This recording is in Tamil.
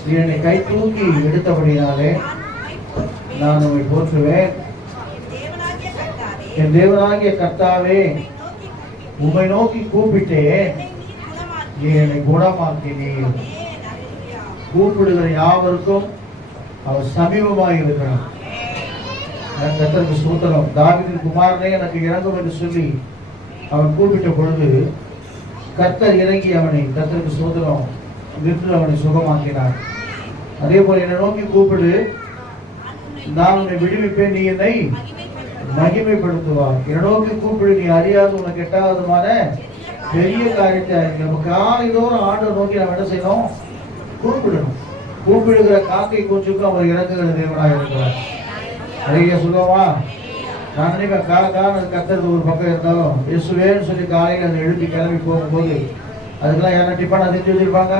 நீ என்னை கை தூக்கி எடுத்தபடினாலே நான் உம்மை போற்றுவேன். என் தேவனாகிய கர்த்தாவே, உம்மை நோக்கி கூப்பிட்டேன், நீ என்னை குணமாக்கினீர். கூப்பிடுகிற யாவருக்கும் அவர் சமீபமாக இருக்கிறார். கர்த்தருக்கு ஸ்தோத்திரம். தாவீதின் குமாரனே எனக்கு இறங்கும் என்று சொல்லி அவன் கூப்பிட்ட பொழுது கர்த்தர் இறங்கி அவனை, கர்த்தருக்கு ஸ்தோத்திரம், நின்று அவனை சுகமாக்கினார். அதே போல என்னை நோக்கி கூப்பிடு, நான் உன்னை விடுவிப்பேன், நீ என்னை மகிமைப்படுத்துவார். என்னை நோக்கி கூப்பிடு, நீ அறியாது உனக்கு எட்டாவதுமான பெரிய காரியத்தை நம்ம காலைதோறும் ஆண்டவர் நோக்கி நம்ம என்ன செய்யணும்? கூப்பிடணும். கூப்பிடுகிற காக்கை கொஞ்சுக்கும் அவர் இறங்குகிற தேவனாக இருக்கிறார். நிறைய சொல்லுவா, நான் நினைப்பேன் காக்கான்னு கத்துறது ஒரு பக்கம் இருந்தாலும் இயேசுவேன்னு சொல்லி காலையில் அதை எழுப்பி கிளம்பி போகும்போது அதுக்கெல்லாம் யாரும் டிஃபன் அதிர்ச்சி வச்சிருப்பாங்க.